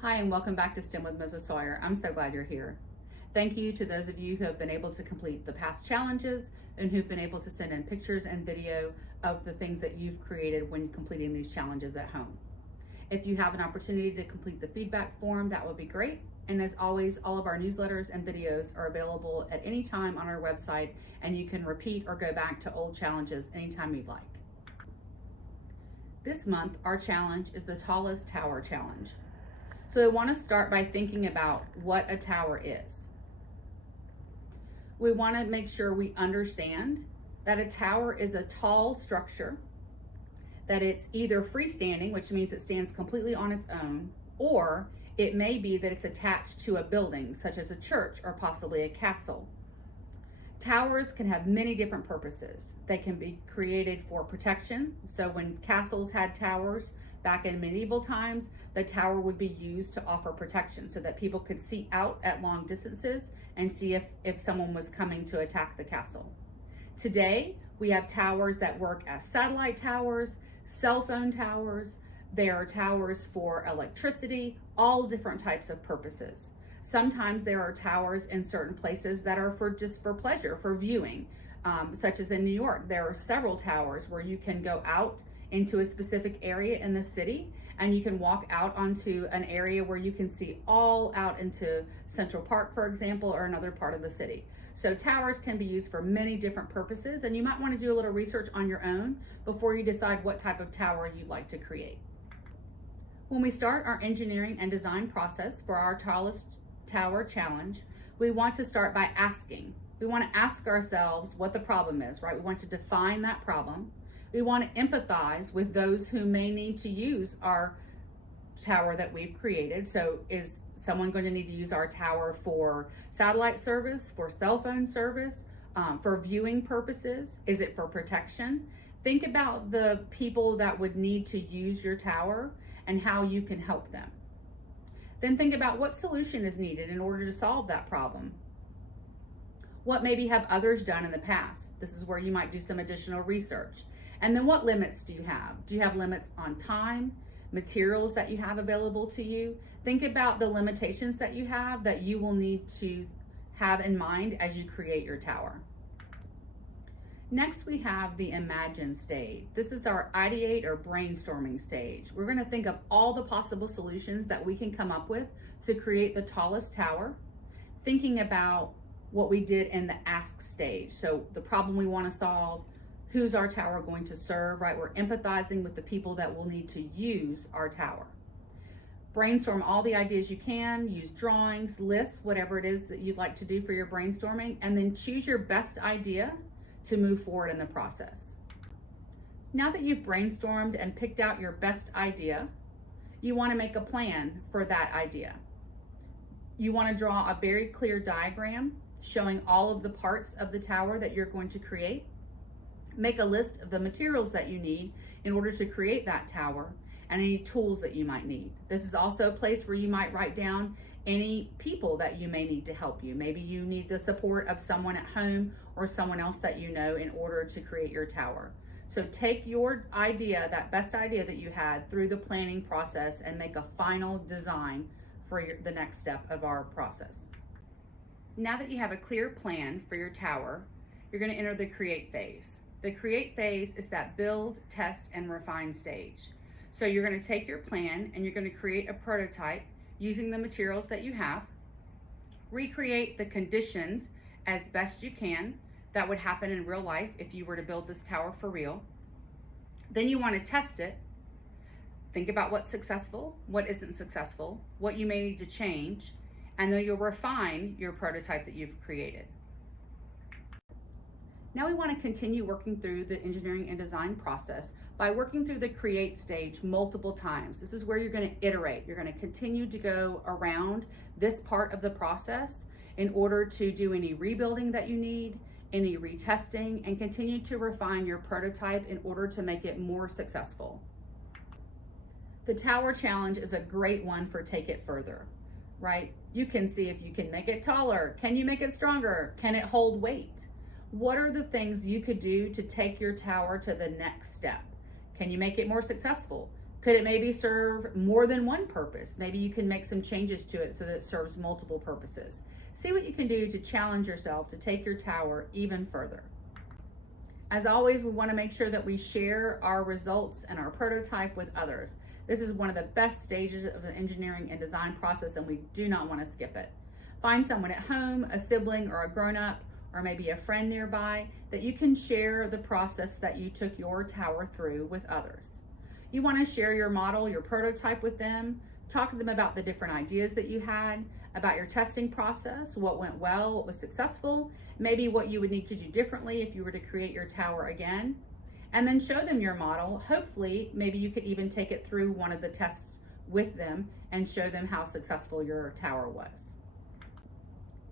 Hi, and welcome back to STEM with Mrs. Sawyer. I'm so glad you're here. Thank you to those of you who have been able to complete the past challenges and who've been able to send in pictures and video of the things that you've created when completing these challenges at home. If you have an opportunity to complete the feedback form, that would be great. And as always, all of our newsletters and videos are available at any time on our website, and you can repeat or go back to old challenges anytime you'd like. This month, our challenge is the Tallest Tower Challenge. So I want to start by thinking about what a tower is. We want to make sure we understand that a tower is a tall structure, that it's either freestanding, which means it stands completely on its own, or it may be that it's attached to a building, such as a church or possibly a castle. Towers can have many different purposes. They can be created for protection. So when castles had towers back in medieval times, the tower would be used to offer protection so that people could see out at long distances and see if someone was coming to attack the castle. Today, we have towers that work as satellite towers, cell phone towers. There are towers for electricity, all different types of purposes. Sometimes there are towers in certain places that are just for pleasure, for viewing, such as in New York. There are several towers where you can go out into a specific area in the city, and you can walk out onto an area where you can see all out into Central Park, for example, or another part of the city. So towers can be used for many different purposes, and you might want to do a little research on your own before you decide what type of tower you'd like to create. When we start our engineering and design process for our Tallest Tower Challenge, we want to start by asking. We want to ask ourselves what the problem is, right? We want to define that problem. We want to empathize with those who may need to use our tower that we've created. So is someone going to need to use our tower for satellite service, for cell phone service, for viewing purposes? Is it for protection? Think about the people that would need to use your tower and how you can help them. Then think about what solution is needed in order to solve that problem. What maybe have others done in the past? This is where you might do some additional research. And then what limits do you have? Do you have limits on time, materials that you have available to you? Think about the limitations that you have that you will need to have in mind as you create your tower. Next, we have the imagine stage. This is our ideate or brainstorming stage. We're going to think of all the possible solutions that we can come up with to create the tallest tower, thinking about what we did in the ask stage. So the problem we want to solve, who's our tower going to serve, right? We're empathizing with the people that will need to use our tower. Brainstorm all the ideas you can, use drawings, lists, whatever it is that you'd like to do for your brainstorming, and then choose your best idea to move forward in the process. Now that you've brainstormed and picked out your best idea, you want to make a plan for that idea. You want to draw a very clear diagram showing all of the parts of the tower that you're going to create. Make a list of the materials that you need in order to create that tower and any tools that you might need. This is also a place where you might write down any people that you may need to help you. Maybe you need the support of someone at home or someone else that you know in order to create your tower. So take your idea, that best idea that you had, through the planning process and make a final design for the next step of our process. Now that you have a clear plan for your tower, you're going to enter the create phase. The create phase is that build, test, and refine stage. So you're going to take your plan and you're going to create a prototype using the materials that you have, recreate the conditions as best you can that would happen in real life if you were to build this tower for real. Then you want to test it. Think about what's successful, what isn't successful, what you may need to change, and then you'll refine your prototype that you've created. Now we want to continue working through the engineering and design process by working through the create stage multiple times. This is where you're going to iterate. You're going to continue to go around this part of the process in order to do any rebuilding that you need, any retesting, and continue to refine your prototype in order to make it more successful. The tower challenge is a great one for take it further, right? You can see if you can make it taller. Can you make it stronger? Can it hold weight? What are the things you could do to take your tower to the next step? Can you make it more successful? Could it maybe serve more than one purpose? Maybe you can make some changes to it so that it serves multiple purposes. See what you can do to challenge yourself to take your tower even further. As always, we want to make sure that we share our results and our prototype with others. This is one of the best stages of the engineering and design process, and we do not want to skip it. Find someone at home, a sibling or a grown-up, or maybe a friend nearby, that you can share the process that you took your tower through with others. You want to share your model, your prototype with them, talk to them about the different ideas that you had, about your testing process, what went well, what was successful, maybe what you would need to do differently if you were to create your tower again, and then show them your model. Hopefully, maybe you could even take it through one of the tests with them and show them how successful your tower was.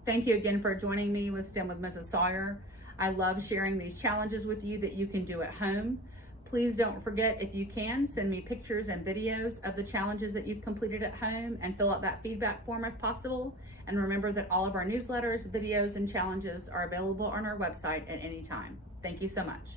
Thank you again for joining me with STEM with Mrs. Sawyer. I love sharing these challenges with you that you can do at home. Please don't forget, if you can, send me pictures and videos of the challenges that you've completed at home and fill out that feedback form if possible. And remember that all of our newsletters, videos, and challenges are available on our website at any time. Thank you so much.